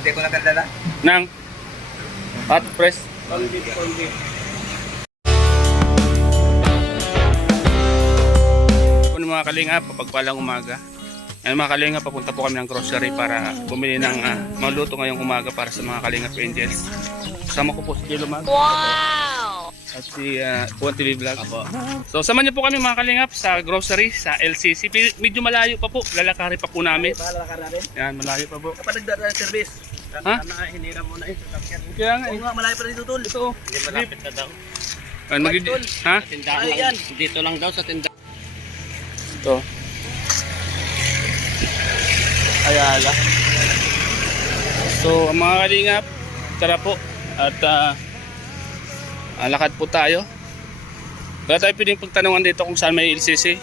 Hindi ko nakadala. Nang hot press. Kung mga kalingap, papagpalang umaga. Yan mga kalingap, papunta po kami ng grocery para bumili ng mga luto ngayong umaga para sa mga kalingap angels. Kasama ko po si Jello Mag. Wow! At si Juan TV Vlog. So samahan niyo po kami mga kalingap sa grocery, sa LCC. Medyo malayo pa po, lalakari pa po namin. Lalakar natin. Yan, malayo pa po. Kapag nagdadaan service. Ha? Hinira mo na ito. Kaya nga Oo nga, malayo pa dito tol. Ito. Hindi malapit na daw. Ha? Tindahan Ay, lang. yan. Dito lang daw sa tindahan. Ito. Ayala. So, ang mga kalingap, tara po. At lakad po tayo. Wala tayo pwedeng pagtanungan dito kung saan may LCC.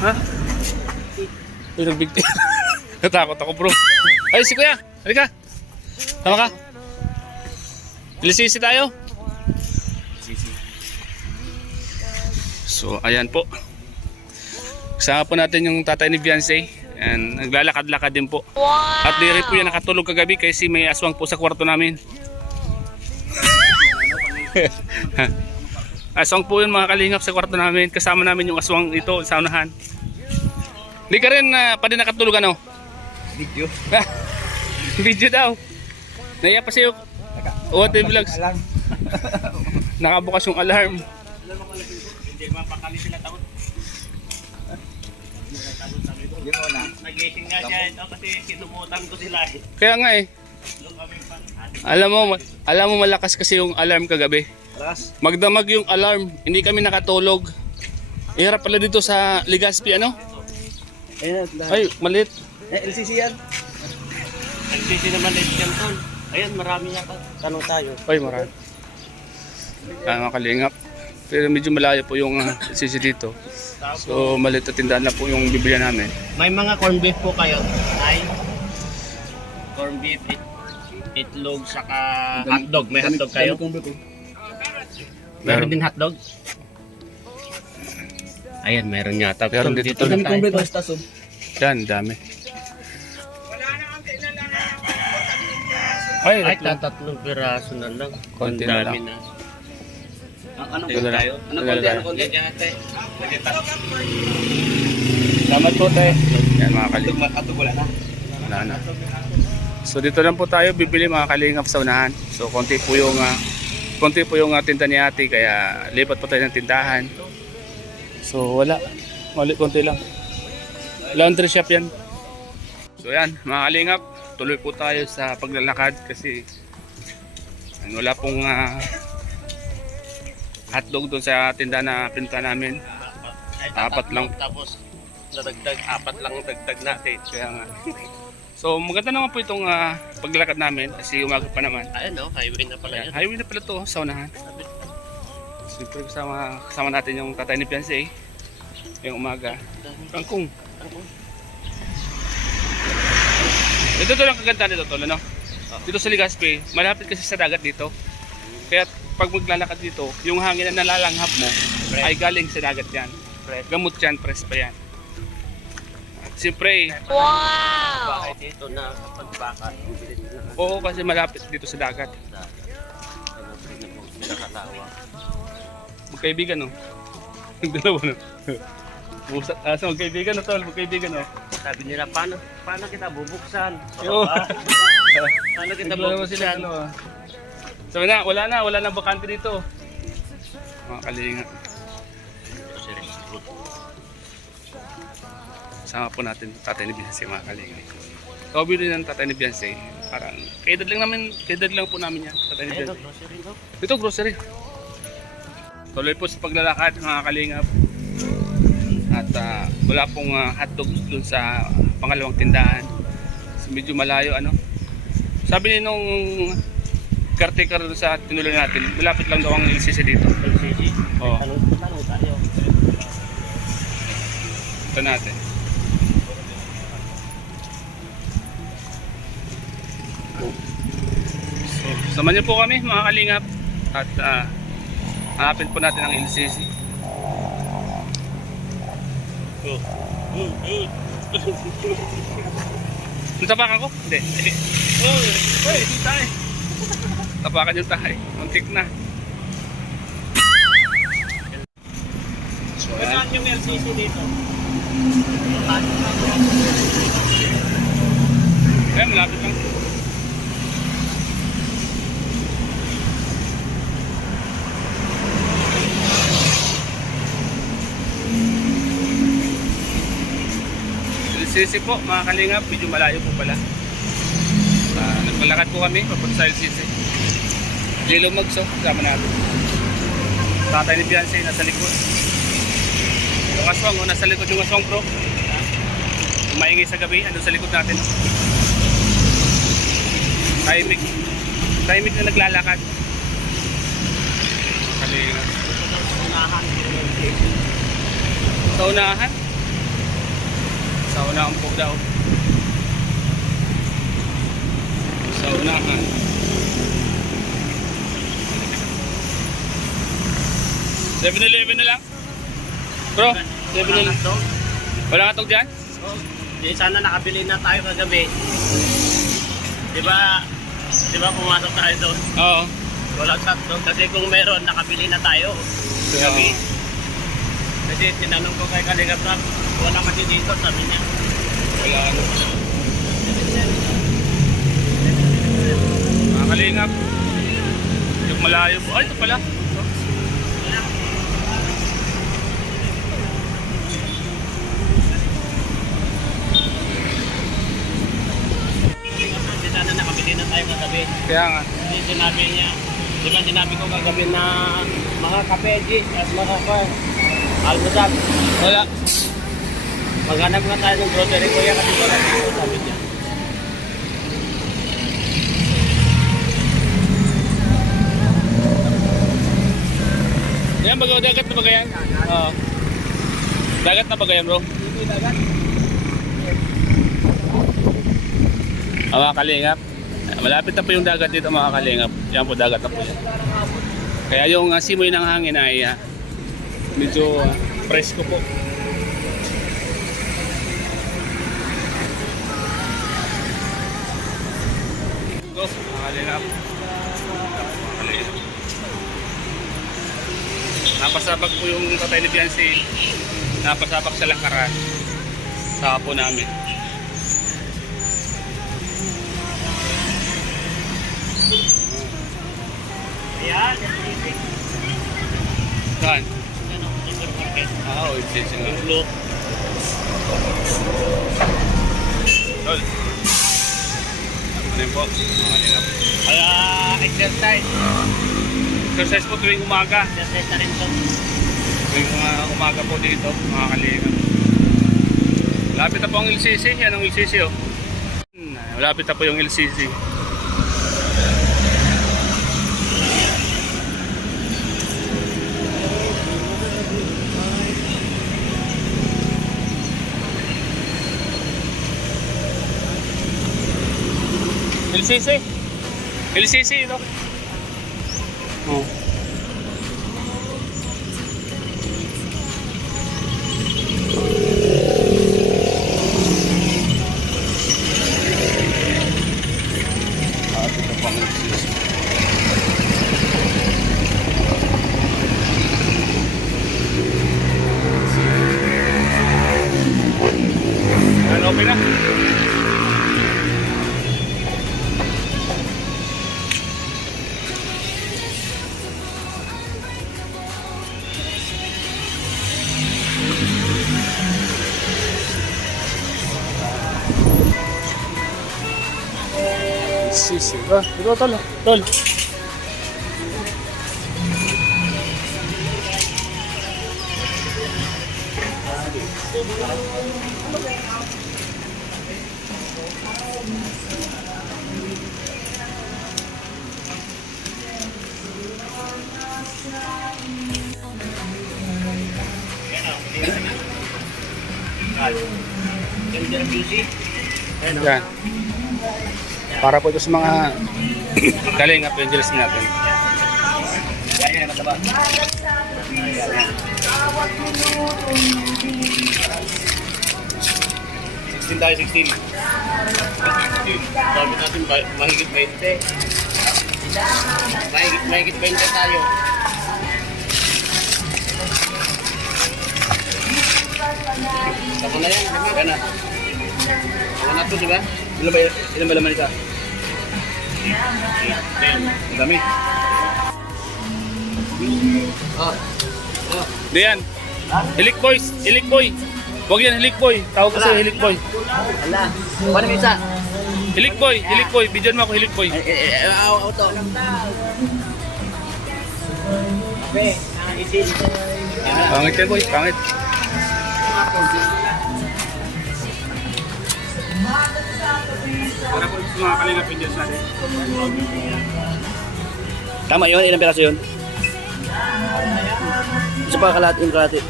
Ha? Uy, nagbig. Natakot ako bro. Ay, si kuya. Halika. Tama ka. LCC tayo. So, ayan po. Kasama po natin yung tatay ni Beyonce. Ayan, naglalakad-lakad din po. Wow! At di rin po yan nakatulog kagabi kasi may aswang po sa kwarto namin. Aswang po yun mga kalingap sa kwarto namin. Kasama namin yung aswang ito sa unahan. Hindi ka rin pa din nakatulog ano? Video. Video daw. Naiya pa sa'yo. What vlogs. Nakabukas yung alarm. Hindi mapakali sila taon. Yung una. Nagising nga siya ito kasi sinumutan ko sila eh. Kaya nga eh. Alam mo malakas kasi yung alarm kagabi. Alas. Magdamag yung alarm, hindi kami nakatulog. Ihirap pala dito sa Legazpi ano? Ayun. Ay, malit. LCC yan. Nagsisi naman late yan tol. Ayan, marami nga pa. Tanong tayo. Ay, marami. Mga kalingap. Pero medyo malayo po yung LCC dito. So, malit na tindahan na po yung bibilihan namin. May mga corn beef po kayo. Ay, corn beef, itlog, saka hotdog. May hotdog kayo? Meron din hotdog? Ayan, meron yata. Meron Tol, dito, tol. na tayo. Yan, dami. Ay, Ay, tatlo. tatlong piraso na lang. Konti Ang na dami lang. na. Anong Wala na. tayo? Anong konti? Anong konti? Salamat po tayo. Yan mga kalingap. Atog wala na. Wala na. So dito lang po tayo bibili mga kalingap sa unahan. So konti po yung tinda ni ate kaya lipat po tayo ng tindahan. So wala. Mali konti lang. Laundry shop yan. So yan mga kalingap. Tuloy po tayo sa paglalakad kasi wala pong hotdog doon sa tinda na pinta namin. Apat lang. Tapos nadagdag, apat lang dagdag natin. Kaya nga. So maganda naman po itong paglalakad namin kasi umaga pa naman. Ayan o, highway na pala yan. Highway na pala to sa unahan. Siyempre kasama natin yung tatay ni Beyonce. Yung umaga. Kangkong. Ito lang kaganda nito tol, ano? Dito sa Legazpi, malapit kasi sa dagat dito. Kaya pag maglalakad dito, yung hangin na nalalanghap mo ay galing sa dagat yan. Gamot yan, press pa yan. At siyempre, Bahay dito na kapag baka, bibilit na lang. oo kasi malapit dito sa dagat. Ano pa rin na po sila katawa. Magkaibigan no? Dalawa no? So magkaibigan no tol, magkaibigan no? Sabi nila, paano kita bubuksan? Yo. Paano kita Bigla naman sila bubuksan? ano Sabi na, wala na bakante dito. Mga kalinga. Sama po natin tatay ni Beyonce mga kalinga. Kawabi din ng tatay ni Beyonce. Parang kaedad lang po namin yan. Tatay ni Beyonce. Ito grocery. Tuloy po sa paglalakad mga kalingap. At wala pong hotdog dun sa pangalawang tindahan. So, medyo malayo ano. Sabi ni nung caretaker dun sa tinuloy natin, malapit lang daw ang LCC dito. LCC? Oo. Tanong tayo. Ito natin. So, samahan niyo po kami mga kalingap. At hanapin po natin ang LCC. Tapakan ko? Hindi. Oh, hey, ito tayo. Tapakan yung tayo. Muntik na. So, Saan yung LCC dito? Ayan, malapit lang. LCC po, mga kalingap, medyo malayo po pala. Nagmalakad po kami papunta sa LCC. Lilo Magso, kasama natin. Tatay ni Beyonce, nasa likod. Yung aswang, nasa likod yung aswang bro. Maingay sa gabi, andun sa likod natin. Tahimik na naglalakad. Kalingap. Sa unahan? Sa unahan po daw. Sa unahan. $7-Eleven na lang? Bro, 7-Eleven. Wala nga tog dyan? Di sana nakabili na tayo kagabi. Di ba pumasok tayo doon? Oo. Walang sakto. Kasi kung meron, nakabili na tayo. Kagabi. Kasi tinanong ko kay Kalingap Rap, wala kasi dito, sabi niya. Wala ano. Mga kalingap. Yung malayo po. Ay, ito pala. Kasi sana nakabili na tayo kagabi. Kaya nga. Kasi sinabi niya, di ba sinabi ko kagabi na mga kapeji at mga almusal. Wala. Maghanap nga tayo ng grocery kuya kasi wala dito, sabi niya. Yan, dagat na ba yan? Oo. Dagat na ba yan, bro? Hindi dagat. Mga kalingap. Malapit na po yung dagat dito, mga kalingap. Yan po, dagat na po yan. Kaya yung simoy ng hangin ay medyo presko po. Go, mga kalingap. Napasabak po yung tatay ni Beyonce. Napasabak sa lakaran. Sa po namin. Ayan, Saan? ano, supermarket. Oo, it's nga. Yung blue. Tol. Ano yun po? Mga kalingap. Kaya exercise. Exercise po tuwing umaga. Exercise na rin to. Tuwing umaga po dito, mga kalingap. Malapit na po ang LCC. Yan ang LCC, oh. Malapit na po yung LCC. LCC. LCC ito. Oh. Ito pang LCC. Ano, okay na? Sisi. Ito tol. Tol. Gender music. Yan. Para po ito sa mga Kalingap Angels natin. Yan, yan, mataba. Tayo 16. Sabi natin, mahigit 20. Mahigit 20 tayo. Ako na yan, Yan na. ako na to, di ba? Ilan ba laman isa? Ang dami. Oh. Oh. Diyan. Hilik boys, hilik boy. Huwag yan, hilik boy. Tawag ko sa'yo, hilik boy. Ala. Paano may isa? Hilik boy. Bidyan mo ako, hilik boy. Auto. Okay, naisin. Pangit yan boy, pangit. Para po mga kalingapin dyan sa atin. Tama yun, ilang peraso yun? Isa pa kalahati, yung kalahati.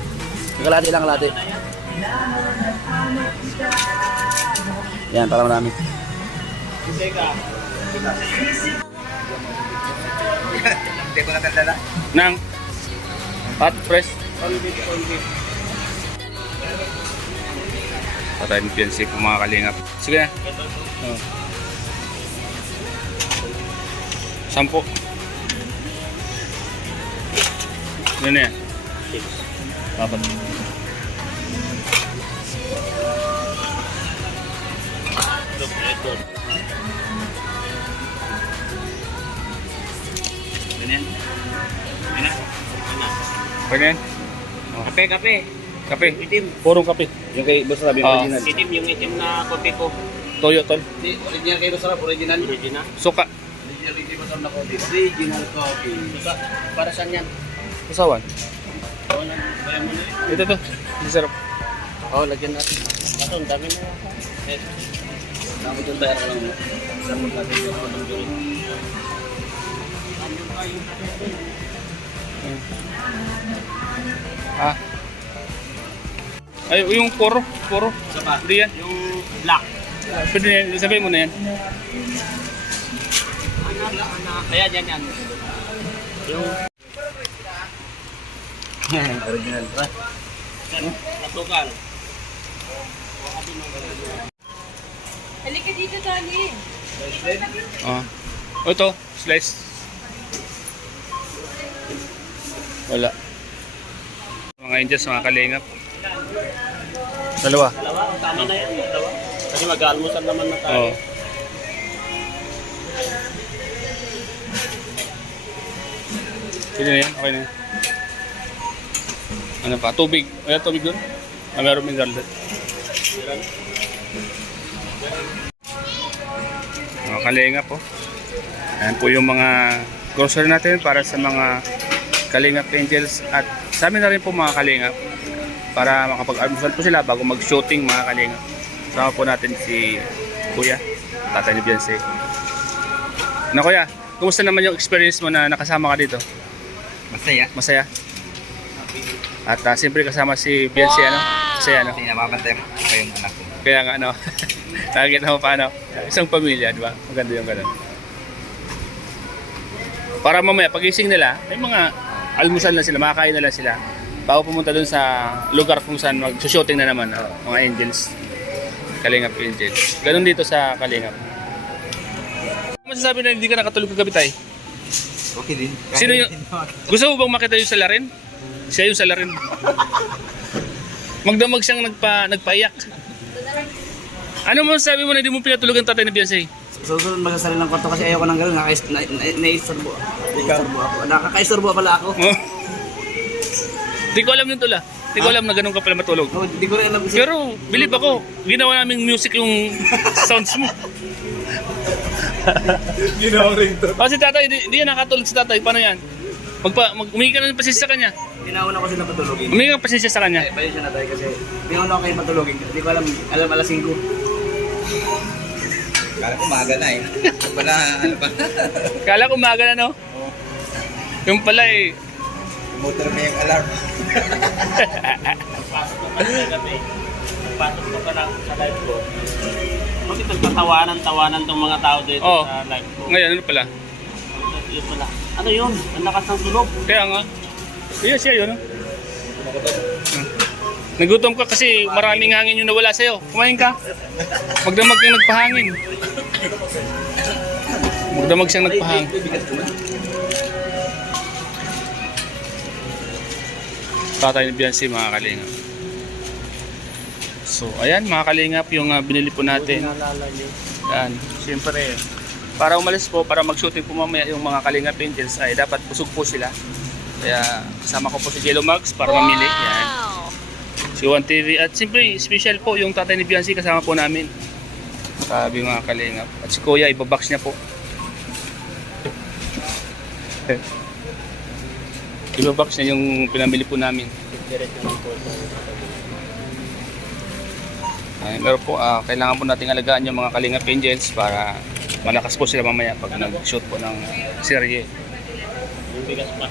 Yung kalahati lang kalahati. Yan, para marami. Hindi ko natandala. Nang hot press. Patayin mo PNC po mga kalingap. Sige na. Oh. 10. Yun na yan. 4. Ganyan. Ganyan. Pwede yan? Oh. Kape. Kape. Itim. Purong kape. Yung kay Boss Rabi, Ah. original. Itim, yung itim na kopi ko. Toyo tol. Hindi, original kay Boss Rabi, original. Original. Suka. Original kay Boss Rabi na coffee. Original coffee. Para saan yan? Kasawan. Kaya mo na yun. Ito to. Hindi sarap. Oo, lagyan natin. Ito, ang dami na. Eh, Dapat yung tayar ko lang mo. Sarap natin yung mga nanggulo. Ah. Ay, yung puro. Isa pa. Hindi yan. yung black. Pwede na yan. Sabihin mo na yan. Kaya yan. Yung Original. natukal. Halika dito, Tony. Ah. Ito. Slice. Wala. Mga Indians, mga kalingap. Dalawa. Dalawa, tama na yan. Dalawa. Kasi mag-almusal naman na tayo. Oo. Pwede na yan. Okay na yan. Ano pa? Tubig. Wala tubig doon? Ah, meron mineral doon. Mga kalingap po. Ayan po yung mga grocery natin para sa mga Kalingap Angels at sa amin na rin po mga kalingap para makapag-almusal po sila bago mag-shooting mga kalingap. Sama po natin si Kuya, Tatay ni Beyonce. Ano Kuya, kumusta naman yung experience mo na nakasama ka dito? Masaya. Masaya? At siyempre kasama si Beyonce, ano? Masaya, ano? Kasi napapantay mo pa yung anak ko. Kaya nga, ano? Nakikita mo paano? Isang pamilya, di ba? Maganda yung ganun. Para mamaya, pagising nila, may mga almusal na sila, makakain na lang sila. Bago pumunta dun sa lugar kung saan mag-shooting na naman, mga Angels. Kalingap Angels. Ganun dito sa Kalingap. Masasabi na hindi ka nakatulog kagabi tayo? Okay din. Sino yung... Gusto mo bang makita yung salarin? Siya yung salarin. Magdamag siyang nagpaiyak. Ano mo sabi mo na hindi mo pinatulugan tatay na Beyonce? Susunod magsasali ng kwarto kasi ayoko ng gano'n. Naiistorbo ako. Nakakaistorbo pala ako. Di ko alam yun tula. Di ko alam na ganun ka pala matulog. No, di ko rin alam kasi. Pero believe ako, ginawa naming music yung sounds mo. Ginawa rin to. Kasi tatay, di yan nakatulog si tatay. Paano yan? Umingi ka ng pasensya sa kanya. Ginauna ko siya na patulogin. Umingi ka ng pasensya sa kanya. Bayo siya na tayo kasi ginauna ko kayo patulogin. Hindi ko alam alas 5. Kala ko maaga na eh. Wala ano pa. Kala ko umaga na, no? Yung pala eh. Motor na yung alarm. Pasok ko pa sa gabi. Pasok ko pa lang sa live ko. Bakit nagpatawanan tong mga tao dito Oo. sa live ko? Ngayon, ano pala? Yun pala. Ano yun? Ang lakas ng tunog. Kaya nga. Iya siya yun, no? Nagutom ka kasi maraming hangin yung nawala sa'yo. Kumain ka. Magdamag kang nagpahangin. Magdamag siyang nagpahang. Tatay ni Biancy mga kalingap. So, ayan mga kalingap yung binili po natin. Yan, siyempre, para umalis po, para mag-shooting po mamaya yung mga Kalingap Angels ay dapat busog po sila. Kaya kasama ko po si Jello Mags para mamili. Yan. Si Juan TV at siyempre special po yung tatay ni Biancy kasama po namin. Sabi mga Kalingap. At si Kuya ibabox niya po. Ibabox niya yung pinamili po namin. Ay, meron po, kailangan po nating alagaan yung mga Kalingap Angels para malakas po sila mamaya pag nag-shoot po ng serye. Yung bigas pa.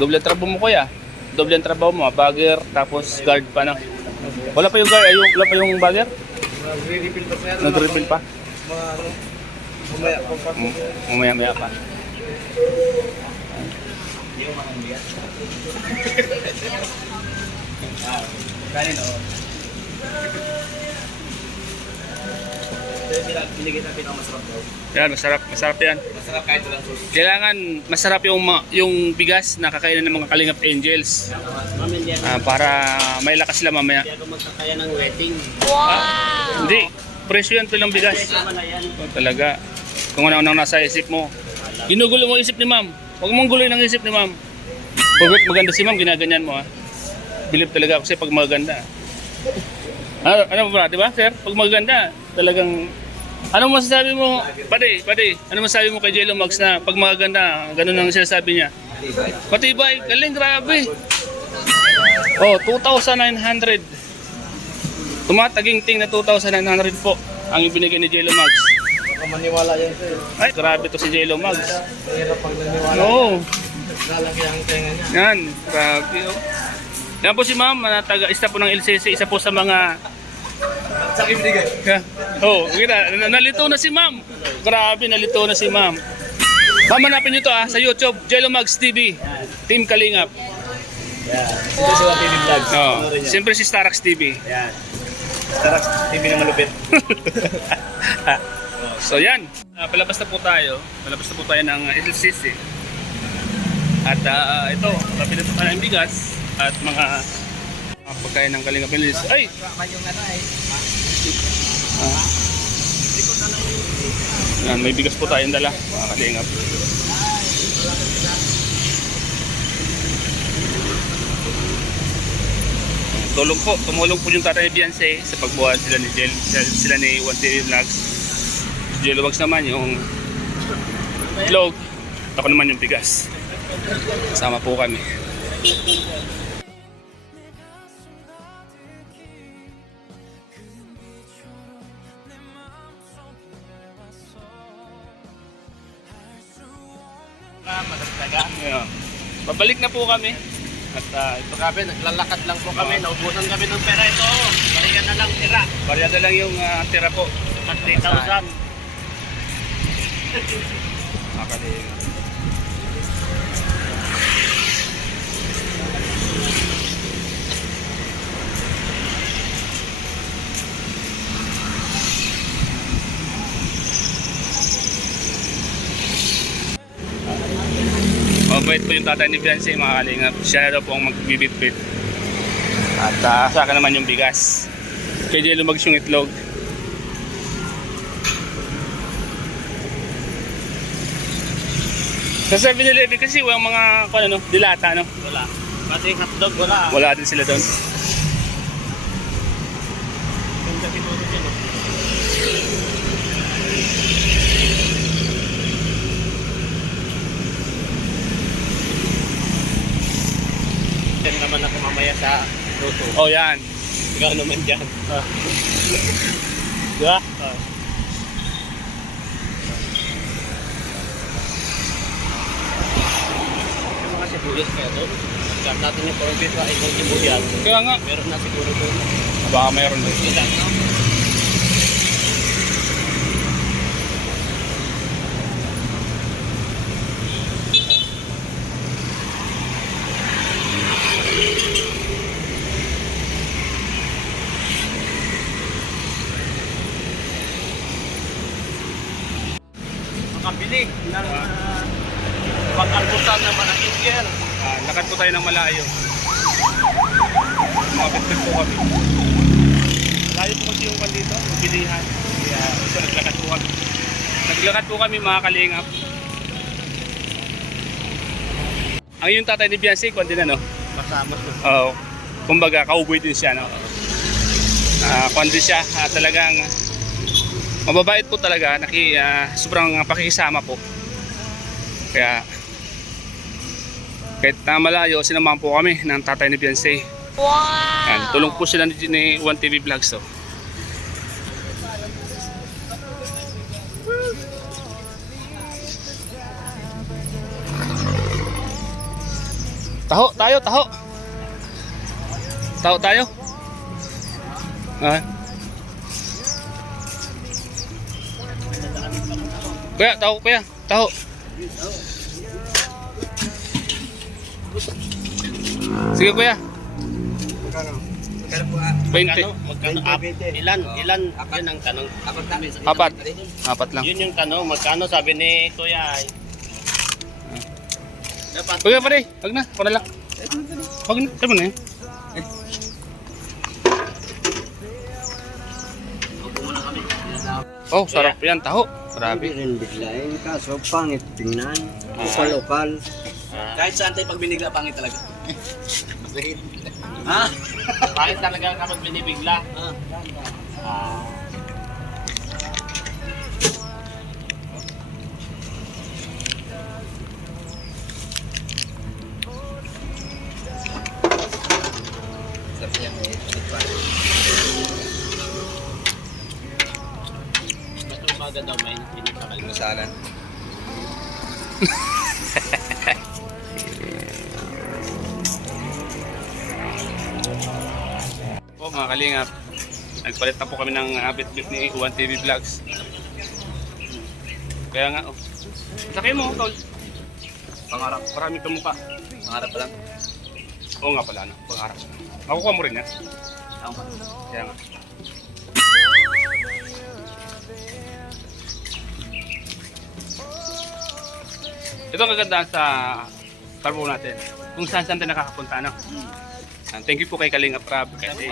Doble ang trabaho mo kuya. Doble ang trabaho mo, bagger tapos guard pa na. Wala pa yung guard, wala pa yung bagger? Nagre-refill pa sir. Nag-refill pa? Mamaya pa. Mamaya pa. Kanin o. Binigay sa pinakamasarap daw. Yan, masarap yan. Masarap kahit walang sauce. Kailangan masarap yung bigas na kakainin ng mga Kalingap Angels. Ma'am, hindi Para may lakas sila mamaya. ako magkakaya ng wedding. Hindi, presyo yan lang bigas. Tama na yan. Talaga. Kung ano nasa isip mo. Ginugulo mo isip ni ma'am. Huwag mong guloy ng isip ni ma'am. Pag maganda si ma'am, ginaganyan mo ha. Believe talaga ako sa'yo pag maganda. Ano ba, di ba sir? Pag maganda, talagang... Ano masasabi mo, pade, ano masasabi mo kay Jello Mags na pag maganda, ganun ang sinasabi niya? Matibay, galing, grabe. Oh, 2,900. Tumataging-ting na 2,900 po ang ibinigay ni Jello Mags. Baka maniwala yan sir. Ay, grabe to si Jello Mags. Mahirap pag naniwala. Oo. Lalaki ang tenga niya. Yan, grabe oh. Yan po si ma'am, taga-isa po ng LCC, isa po sa mga... Sa akin binigay. Oh, kita, nalito na si ma'am. Grabe, nalito na si ma'am. Ma'am, hanapin nyo to sa YouTube, Jello Mags TV, Team Kalingap. Ito si Juan TV Vlog. Oh, siyempre si Starax TV. Yan. Starax TV na malupit. So yan, palabas na po tayo. Palabas na po tayo ng LCC. At ito, kapila po tayo ng bigas at mga pagkain ng Kalingap Angels. Ay! Yan, may bigas po tayong dala, mga Kalingap. Tumulong po yung tatay ni Biancy sa pagbuhat sila ni sila ni Juan TV Vlogs. Jello Mags naman yung vlog. Ako naman yung bigas. Sama po kami. Yeah. Pabalik na po kami. At ito Grabe, naglalakad lang po kami. Naubusan kami ng pera ito. Balikan na lang tira. barya lang yung tira po. At 3,000. Makaling. Mabait po yung tatay ni Biancy, mga Kalingap. Siya na daw po ang magbibitbit. At sa akin naman yung bigas. Kay Jello Mags yung itlog. Sa 7-Eleven kasi walang mga ano, dilata, no? Wala. Pati hotdog, wala. Wala din sila doon. Ganda siguro dyan. Diyan naman ako mamaya sa luto. Oh, yan. Ikaw naman dyan. Diba? Yung mga sibuyas kaya doon. Gamit natin yung corned ay kung sibuyas. Kaya nga. Meron na siguro doon. Baka mayroon doon. Ilan, no? ng pag-almusal ng mga Indian. Lakad po tayo ng malayo. Makapit po kami. Malayo po kasi yung dito, yung bilihan. Kaya ito naglakad po kami. Naglakad po kami mga kalingap. Ang yung tatay ni Beyonce, kung din ano? Kasama. Oo. Kumbaga, cowboy din siya, no? Kung din siya, talagang mababait po talaga. Sobrang pakikisama po. Kaya, kahit na malayo, sinamahan po kami ng tatay ni Beyonce. Wow! Yan, tulong po sila ni One TV Vlogs, to. Taho, tayo. Taho tayo. Kuya, taho. Sige kuya. Magkano po 20. Magkano? Ilan? Yun ang tanong. Apat namin sa Apat. Apat lang. Yun yung tanong. Magkano sabi ni Kuya? Dapat. Kuya pare, wag na. Wala lang. Wag na. Sabi na eh. Oh, sarap yan. Taho. Grabe. Rin biglain kaso pangit tingnan. Lokal-lokal. Kahit saan tayo pag binigla, pangit talaga. Ha? Bakit talaga kapag binibigla? Sabi niya, may pa. Mas umaga daw may pinipakal. Masalan. Po mga kalingap, nagpalit na po kami ng bit-bit ni One TV Vlogs. Kaya nga, oh. Sakay mo, tol. Pangarap. Marami kang mukha. Pangarap pa lang. Oo nga pala, no? Pangarap. Makukuha mo rin yan. Tama. Kaya nga. Ito ang kagandahan sa Carbo natin. Kung saan tayo nakakapunta, no? Thank you po kay Kalinga Prab kasi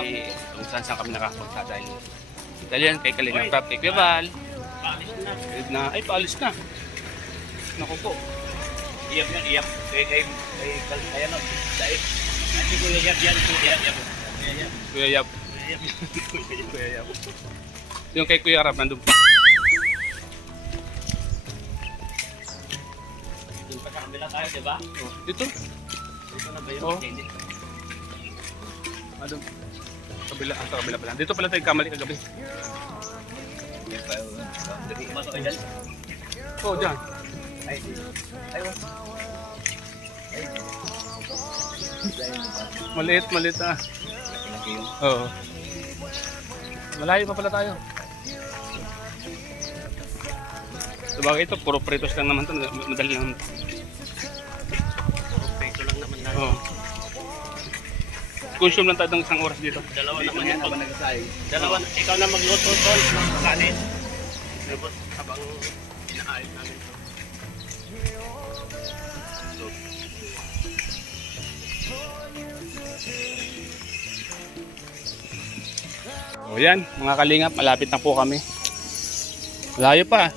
kung saan kami nakakapunta dahil Italian kay Kalinga Prab, kay Kuya Val. Ay, paalis na. Naku po. Iyak. Kaya no. Dahil. Kasi Kuya Yab yan. Kuya Yab. Kuya Yab. Kuya Yab. Yung kay Kuya Rab nandun pa. Doon pa sa kabila tayo, di ba? Dito. Dito na ba yun? Oo. Hindi. Ano? Kabila, sa kabila pala. Dito pala tayo kamali kagabi. Pasok ka dyan. Oo, dyan. Maliit ah. Oo. Malayo pa pala tayo. Sabagay ito, puro pritos lang naman ito. Madali lang. Ito lang naman na. Oo. Consume lang tayo ng isang oras dito. Dalawa naman yan. Habang nagsasayang. Dalawa. Ikaw na magluto tol ng kanin. Tapos habang inaayos namin ito. O yan, mga kalingap, malapit na po kami. Malayo pa.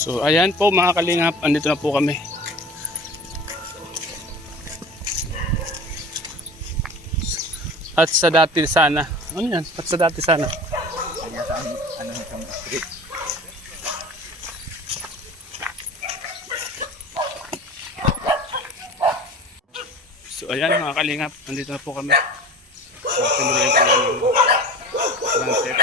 So ayan po mga kalingap, andito na po kami. At sa dati sana. Ano yan? At sa dati sana. So ayan mga kalingap, nandito na po kami. Tinuloy po namin ang sunset.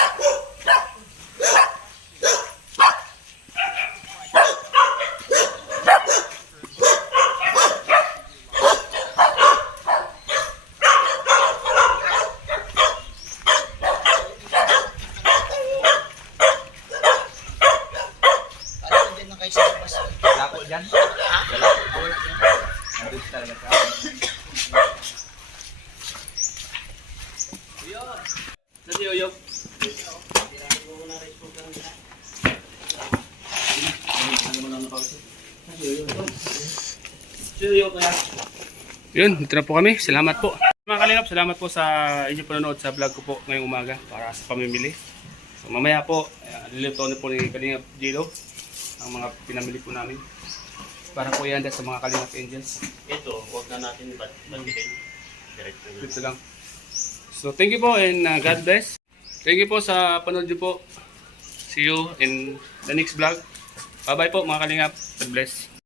Wala po dyan? Ha? Wala po. Wala dyan. Nandun talaga sa Nasi Yoyo. Yun, dito na po kami. Salamat po. Mga kalingap, salamat po sa inyong panonood sa vlog ko po ngayong umaga para sa pamimili. So mamaya po, lilito na po ni Kalingap Jilo ang mga pinamili po namin. Para po yan sa mga Kalingap Angels. Ito, huwag na natin bagilin. Diretso na. Dito lang. So thank you po and God bless. Thank you po sa panood niyo po. See you in the next vlog. Bye bye po mga Kalingap. God bless.